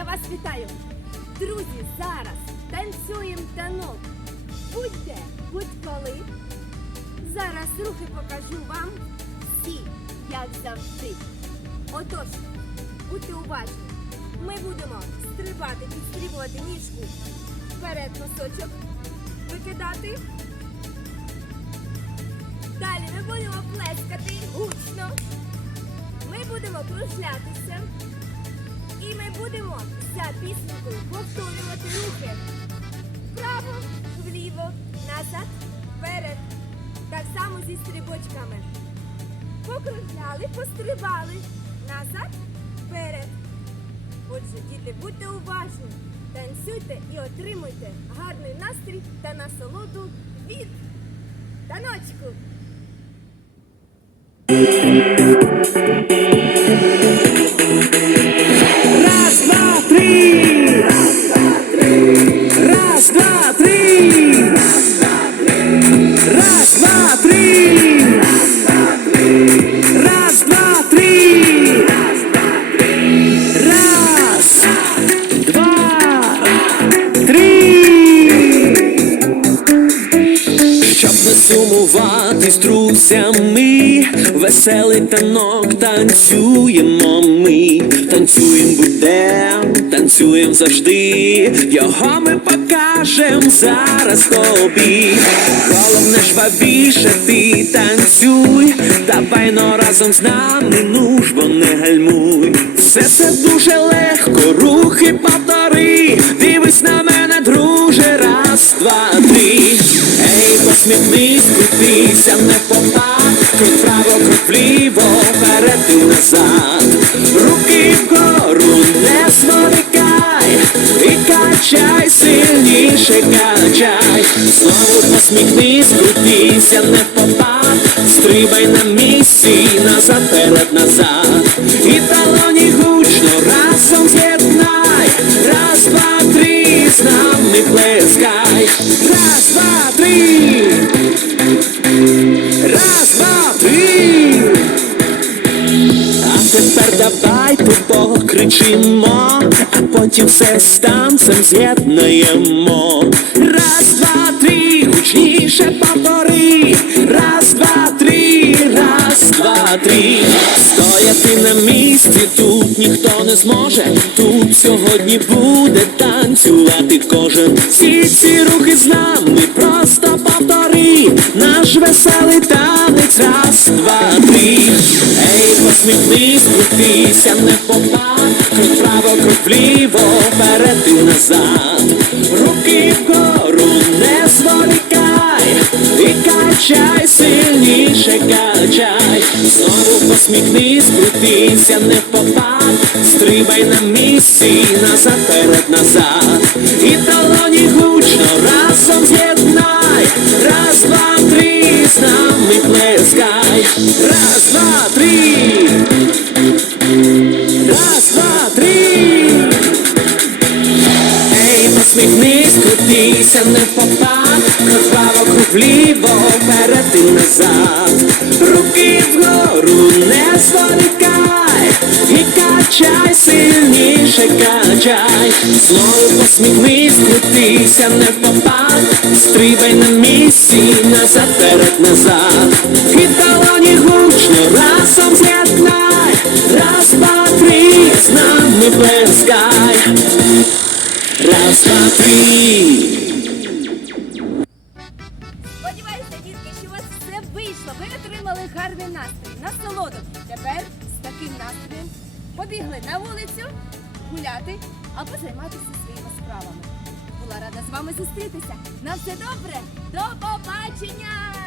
Я вас вітаю! Друзі, зараз танцюємо танок. Будьте, будь-коли. Зараз рухи покажу вам всі, як завжди. Отож, будьте уважні, ми будемо стрибати, підстрибувати ніжку вперед носочок, викидати. Далі ми будемо плескати гучно. Ми будемо кружляти Будемо за пісенькою повторювати рухи. Вправо, вліво, назад, вперед. Так само зі стрибочками. Покружляли, пострибали. Назад, вперед. Отже, діти, будьте уважні, танцюйте і отримуйте гарний настрій та насолоду від таночку. Сумувати з друзями, веселий танок танцюємо ми, танцюєм будем, танцюєм завжди, його ми покажем зараз тобі. Головне жвавіше ти танцюй, давай но разом з нами, ну ж бо не гальмуй. Все це дуже легко, рухи повтори, дивись на мене, Посміхнись, крутися, не попад, крок вправо, крок вліво, вперед і назад. Руки вгору, не зволікай, і качай, сильніше качай. Знову посміхнись, крутися, не попад, стрибай на місці, назад, перед, назад. І талоні гучно разом з'єднай. Раз, два, три, з нами плескай. Раз, два, три. А тепер давай покричимо, а потім все з танцем з'єднаємо. Раз, два, три, гучніше повтори. Раз, два, три, раз, два, три. Стояти на місці тут ніхто не зможе. Тут сьогодні буде танцювати кожен. Всі ці рухи з нами три. Ей, посміхнись, крутися, не попад. Крок вправо, крок вліво, вперед і назад. Руки вгору, не зволікай. І качай, сильніше качай. Знову посміхнись, крутися, не попад. Стрибай на місці, назад, перед, назад. І долоні гучно разом з'єднай. Раз, два, три, з нами плескай. Раз, два, три. Раз, два, три. Ей, посміхнись, крутися, не попад, кроваво вліво, вперед і назад. Руки вгору, не зволікай, качай, сильніше качай. Знову посміхнись, крутися, не попад, стрибай на місці, назад, перед, назад. І талоні гучно разом з'єднай. Раз, два, три, з нами плескай. Раз, два, три. Сподіваюся, дітки, що вас все вийшло. Ви отримали гарний настрій, насолоду. Тепер з таким настроєм побігли на вулицю гуляти або займатися своїми справами. Була рада з вами зустрітися. На все добре, до побачення!